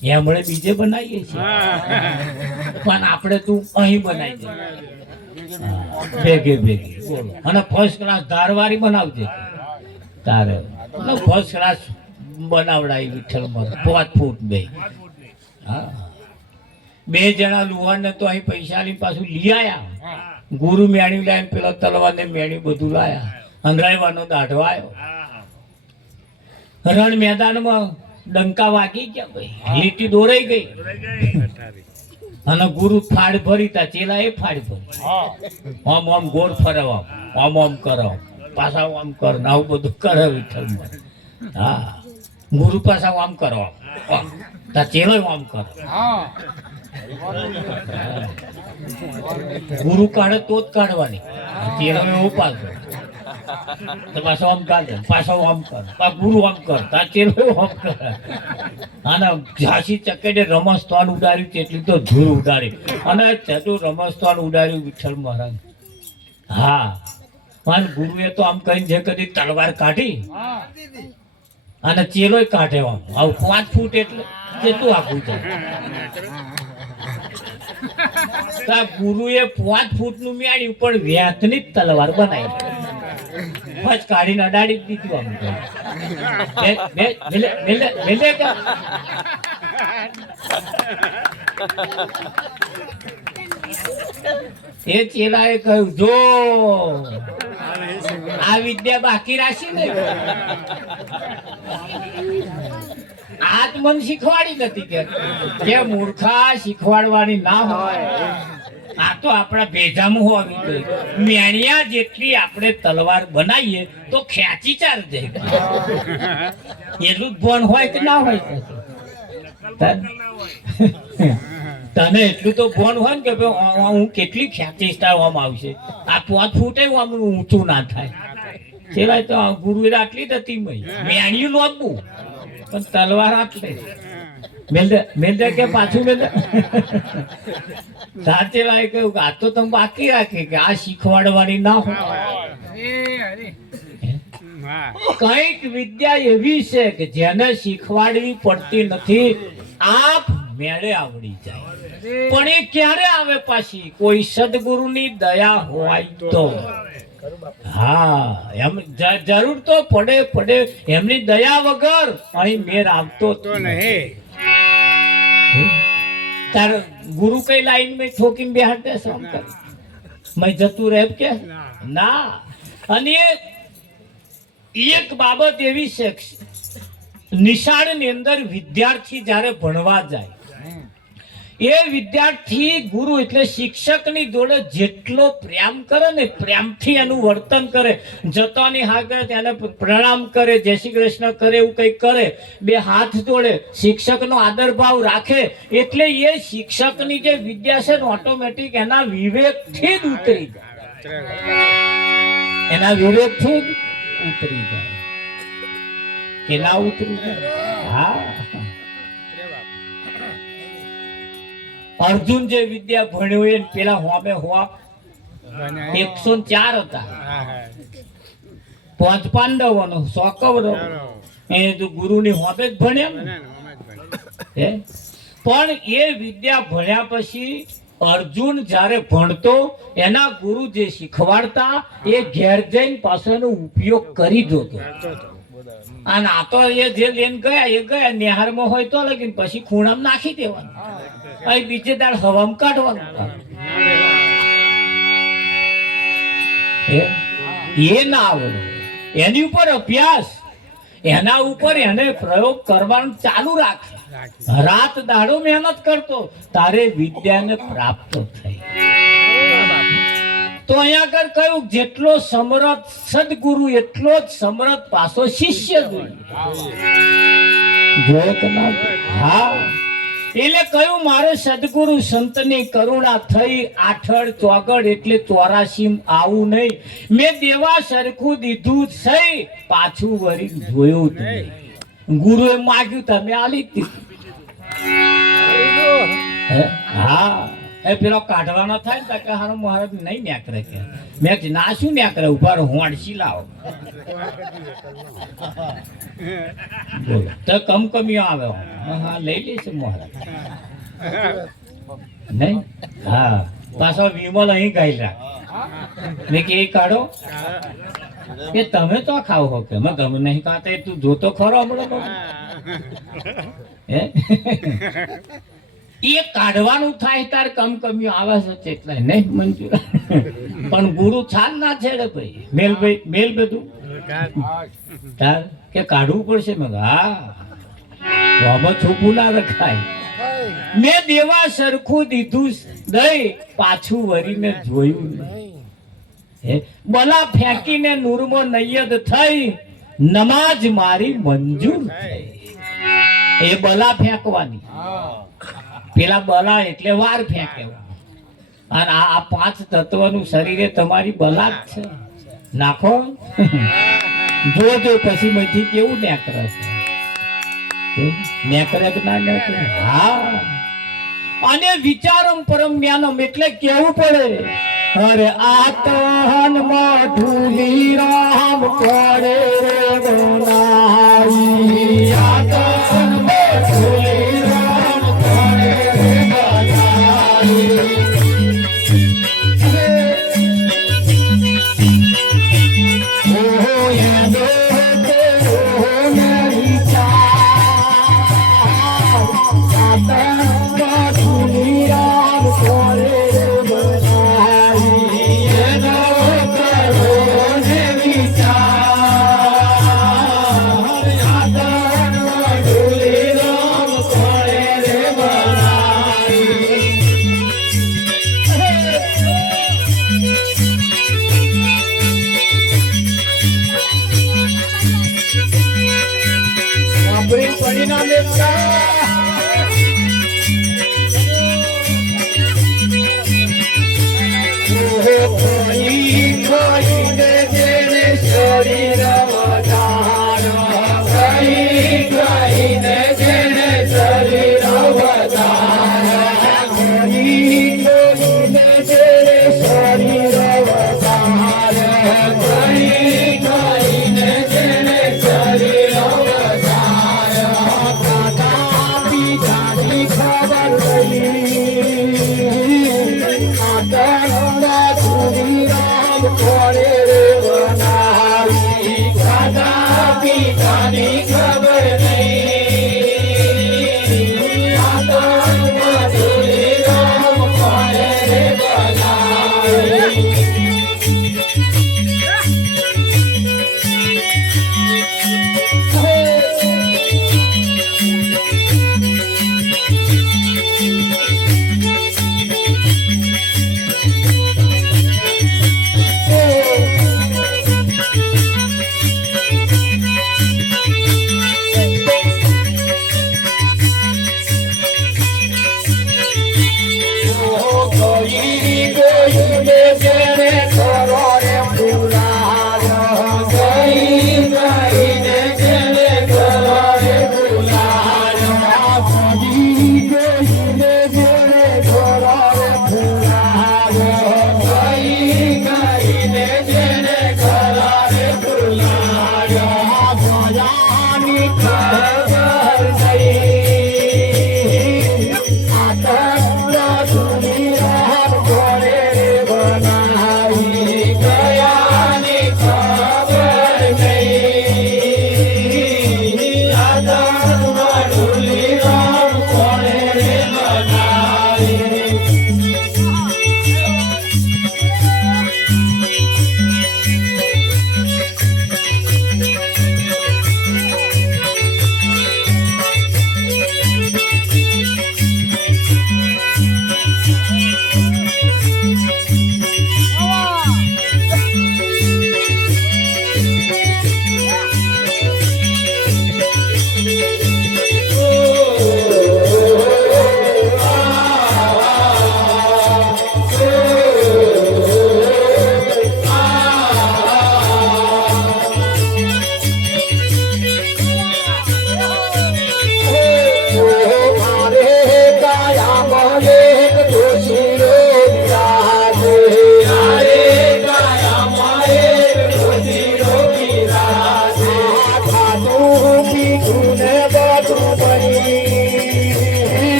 છે એમણે બીજે બનાવીએ છીએ પણ આપણે તું અહીં બનાવી દે ભેગે ભેગી. બોલો. અને ફર્સ્ટ ક્લાસ ધારવારી બનાવજે તારે. ફર્સ્ટ ક્લાસ બનાવડાવી વિઠ્ઠલ 5 ફૂટ 2. હા, 2 જણા લુહારને તો અહીં પૈસા લઈને પાછું લઈ આયા. ગુરુ મેણ્યું લાવીને પેલા તલવારને મેણ્યું બધું લાયા. અંધારવાનો દાઢો આવ્યો. રણ મેદાનમાં ડંકા વાગી ગયા ભાઈ, લીટી દોરાઈ ગઈ. અને ગુરુ ફાડ ભરી તા ચેલા એ ફાડ ભરી. આમ આમ ગોળ ફરવા, આમ આમ કરો, પાછા આમ કર, આવું બધું કરે વિઠ્ઠલમાં. હા, ગુરુ પાછા આમ કરો, તા ચેલો આમ કરો. ગુરુ કાઢે તો જ કાઢવાની, ચેલો એવો પાછો તો પાછો આમ કાઢે, પાછો આમ કર, ગુરુ આમ કર, તા ચેલો આમ કરે. અને ઝાંસી ચકેડે રમસ્થાન ઉડાડ્યું તેટલી તો ધૂળ ઉડાડી. અને તેટલું રમસ્થાન ઉડાડ્યું વિઠ્ઠલ મહારાજ. હા, પણ ગુરુએ તો આમ કહીને જે કદી તલવાર કાઢી અને ચેલોય કાઢે. આમ આવું 5 ફૂટ એટલે કેટલું આખું થાય. ગુરુએ 5 ફૂટનું મેળ્યું પણ વ્યાથની જ તલવાર બનાવી. બસ કાઢીને અડાડી જ દીધું આમ તો. મેલે કે એ ચેલાએ કહ્યું જો આ વિદ્યા બાકી રાખી ને આજ મન શીખવાડી નથી કે મૂર્ખા શીખવાડવાની ના હોય. આ તો આપણા ભેજામાં હોવી જોઈએ. મેણિયા જેટલી આપણે તલવાર બનાવીએ તો ખેંચી ચાર જાય. એટલું જ ભણ હોય કે ના હોય? તને એટલું તો ભણ હોય ને કે હું કેટલી ખેંચીશ તાર આમ આવશે. આ 5 ફૂટે આમ ઊંચું ના થાય. સિવાય તો ગુરુએ આટલી જ હતી મેણિયું લોબું પણ તલવાર આટલે. મેલ દે કે પાછું મેલ દે. સાચેલાએ કહ્યું કે આ તો તમે બાકી રાખે કે આ શીખવાડવાની ના હોય. કઈક વિદ્યા એવી છે કે જેને શીખવાડવી પડતી નથી, આપ મેળે આવડી જાય. પણ એ ક્યારે આવે પાછી? કોઈ સદગુરુની દયા હોય તો. હા, એમ જરૂર તો પડે. એમની દયા વગર અહીં મેર આવતો તો નહીં. તાર ગુરુ કઈ લાઈન માં ઠોકીને બેહાડે સમ કરે મેં જતું રહે કે ના. અને એક બાબત એવી છે, નિશાળની અંદર વિદ્યાર્થી જ્યારે ભણવા જાય એ વિદ્યાર્થી ગુરુ એટલે શિક્ષકની જોડે જેટલો પ્રેમ કરે ને, પ્રેમથી એનું વર્તન કરે, જતોની હાગર તેને પ્રણામ કરે, જય શ્રી કૃષ્ણ કરે, એવું કંઈક કરે, બે હાથ જોડે, શિક્ષકનો આદર ભાવ રાખે, એટલે એ શિક્ષકની જે વિદ્યા છે ને ઓટોમેટિક એના વિવેકથી જ ઉતરી જાય. એના વિવેકથી જ ઉતરી જાય કે ના ઉતરી જાય? હા. અર્જુન જે વિદ્યા ભણ્યો એ પેલા હોમે હોવા 104 હતા. 5 પાંડવોનો 100 કૌરવ. એ તો ગુરુની હોમે જ ભણ્યા. પણ એ વિદ્યા ભણ્યા પછી અર્જુન જ્યારે ભણતો એના ગુરુ જે શીખવાડતા એ ઘેર જઈને પાછળનો ઉપયોગ કરી જોતો. અને આ તો એ જે લઈને ગયા નિહારમાં હોય તો લગીને પછી ખૂણામાં નાખી દેવાનું. અહીં બીજે દાડ હવામાં કાઢવાનું. એ ના આવડે. એની ઉપર અભ્યાસ, એના ઉપર એને પ્રયોગ કરવાનું ચાલુ રાખે. રાત દાડો મહેનત કરતો તારે વિદ્યાને પ્રાપ્ત થઈ. તો અહીંયા આગળ કહ્યું જેટલો સમર્થ સદગુરુ એટલો જ સમર્થ પાછો શિષ્ય જોઈએ કે ના? હા. એટલે કહ્યું મારે સદગુરુ સંતની કરુણા થઈ, આઠડ ચોગડ એટલે 84 આવું નહીં. મેં દેવા સરખું દીધું થઈ, પાછું વળી જોયું જ નહીં. ગુરુએ માગ્યું તમે આલી જ દીધું. હા. એ પેલો કાઢવાનો થાય ને કે હારો મહારાજ નહીં ન્યાકરે કે મેં ના શું ન્યાકરે ઉભા હોંડસી લાવો તો કમકમીઓ આવે. હા લઈ લેશે મહારાજ નહીં. હા પાછો વિમલ અહીં ગાઈ રાખ મેં કે એ કાઢો કે તમે તો ખાવ હો કે મેં ગમે નહીં ખાતા તું જોતો ખરો હમણાં એ કાઢવાનું થાય તાર કમકમીઓ આવે છે એટલે નહીં મંજૂર. પણ ગુરુ છાન ના છેડે ભાઈ. મેલ બધું તાર કે કાઢવું પડશે. મેં હા આમાં છોપું ના રખાય. મેં દેવા સરખું દીધું દઈ, પાછું વરીને જોયું નહીં. બલા ફેંકીને નૂરમો નૈયદ થઈ, નમાજ મારી મંજૂર થઈ. એ બલા ફેંકવાની. પેલા બલા એટલે વાર ફેંકે. અને આ 5 તત્વનું શરીરે તમારી બલા જ છે. નાખો જોજો પછી માંથી કેવું નેકરે છે. નેકરે કે ના નેકરે? હા. અને વિચારમ પરમ જ્ઞાનમ એટલે કેવું પડે. અરે આતન મધુલી રામ પડે રે ગોનાઈ. આતન મધુલી રામ પડે રે ગોનાઈ. Oh ખાઈને જેને શરીર ખાઈને જેને શરીર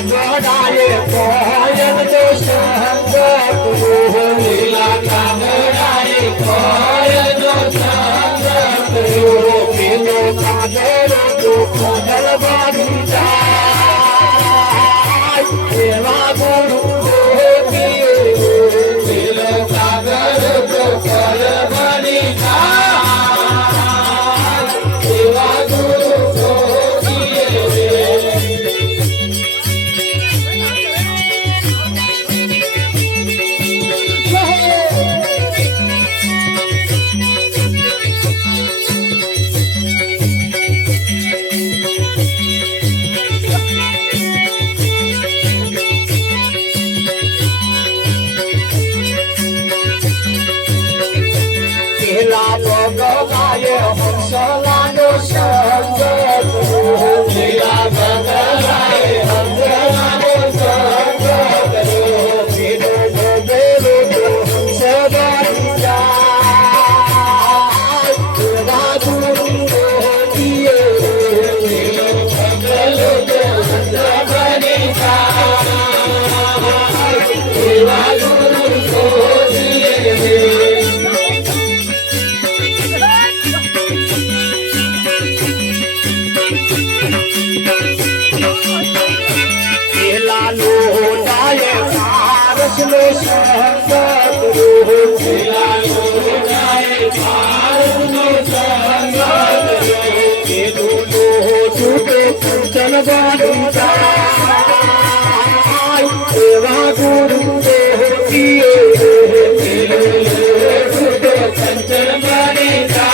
કાગડાએ કોયલ તો સંગ લીલા કાગડાએ કોયલ તો સંગ પેલો કાગડો તો કોયલ બાંધી જાય એવા ગુરુ પેલો કાગડો તો કોયલ બાંધી જાય એવા ગુરુ ભગવાએ હંસલાનો સંગ લીલા ભગવાએ હંસલાનો સંગ પેલો ગોગેલો તો હંસ બની જાય એવા ગુરુ પેલો ગોગેલો તો હંસ બની જાય એવા ગુરુ નો સંગ કંચન બાંધી જાય એવા ગુરુ કંચન બાંધી જાય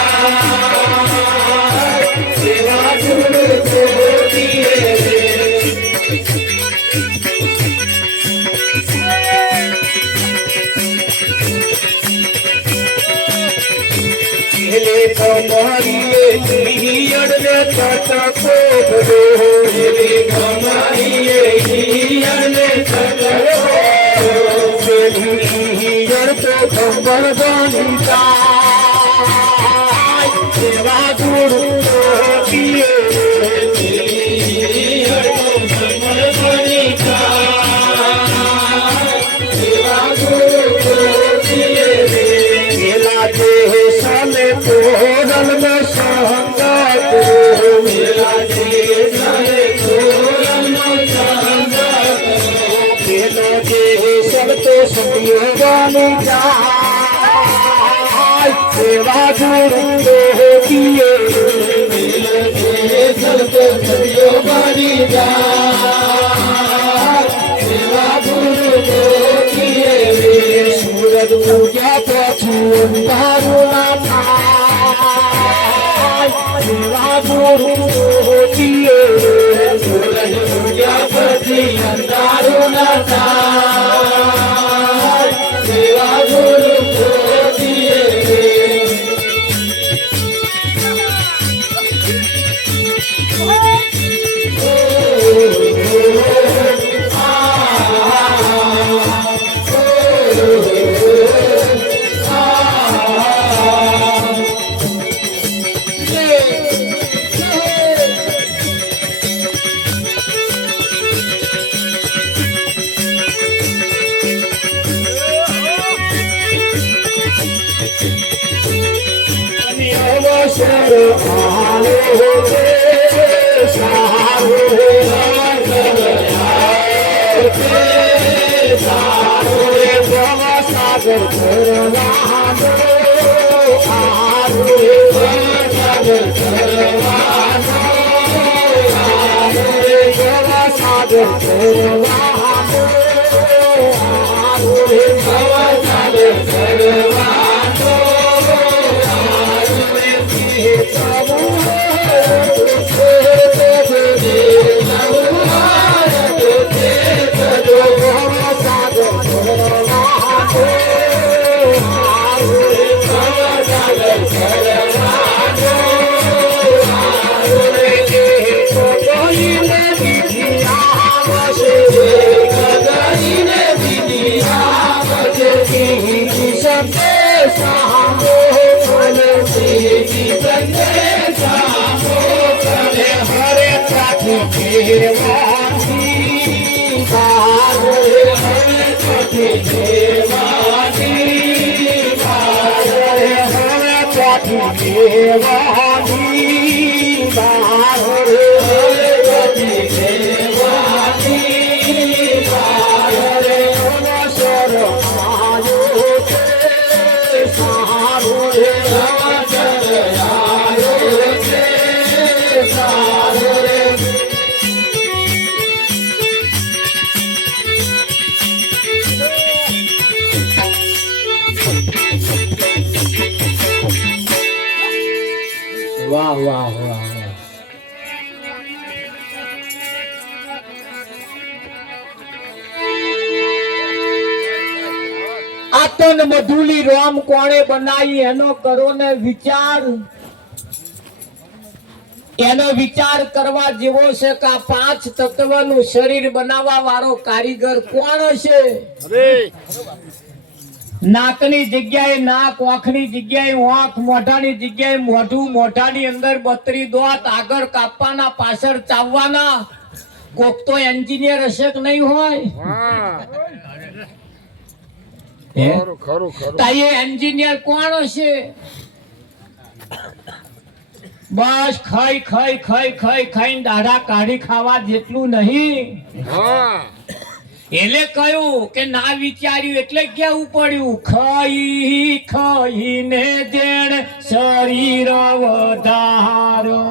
એવા ગુરુ કમારીએ હિયડને છટકો ભરો કમારીએ હિયડને છટકો હિયડ તો ખબર બની જાય એવા ગુરુ હિયડ તો ખબર બની જાય એવા ગુરુ પેલા દેશને તોરલ નો સંગ પેલા દેશને તોરલ નો સંગ પેલો દેશ તો સદીઓ બની જાય એવા ગુરુ પેલો દેશ તો સદીઓ બની જાય એવા ગુરુ સૂરજ પૂજા પછી અંધારું ના થાય એવા ગુરુ સૂરજ પૂજા પછી અંધારું ના થાય એવા ગુરુ અવસર આવો છે સારો સાગર કરવાનો સાગર કરવાનો સાગર હરે સારો રે હવે પોથી લેવાની સારો રે હવે પોથી લેવાની સારો રે હવે પોથી લેવાની સારો રે અવસર આયો છે સારો રે અવસર આયો છે સારો રે વાહ વાહ વાહ વાહ આ તો ને મધુલી રામ કોણે બનાવી એનો કરો ને વિચાર એનો વિચાર કરવા જેવો છે કે આ 5 તત્વનું શરીર બનાવવા વાળો કારીગર કોણ હશે નાકની જગ્યાએ નાક આંખની જગ્યાએ આંખ મોઢાની જગ્યાએ મોઢું મોઢાની અંદર 32 દાંત આગળ કાપવાના પાછળ ચાવવાના કોક તો એન્જિનિયર હશે કે નહીં હોય તાઈએ એન્જિનિયર કોણ હશે બસ ખાઈ ખાઈ ખાઈ ખાઈ ખાઈને દાઢા કાઢી ખાવા જેટલું નહીં એટલે કહ્યું કે ના વિચાર્યું એટલે કેવું પડ્યું ખાઈ ખાઈને જેણ શરીર વધારો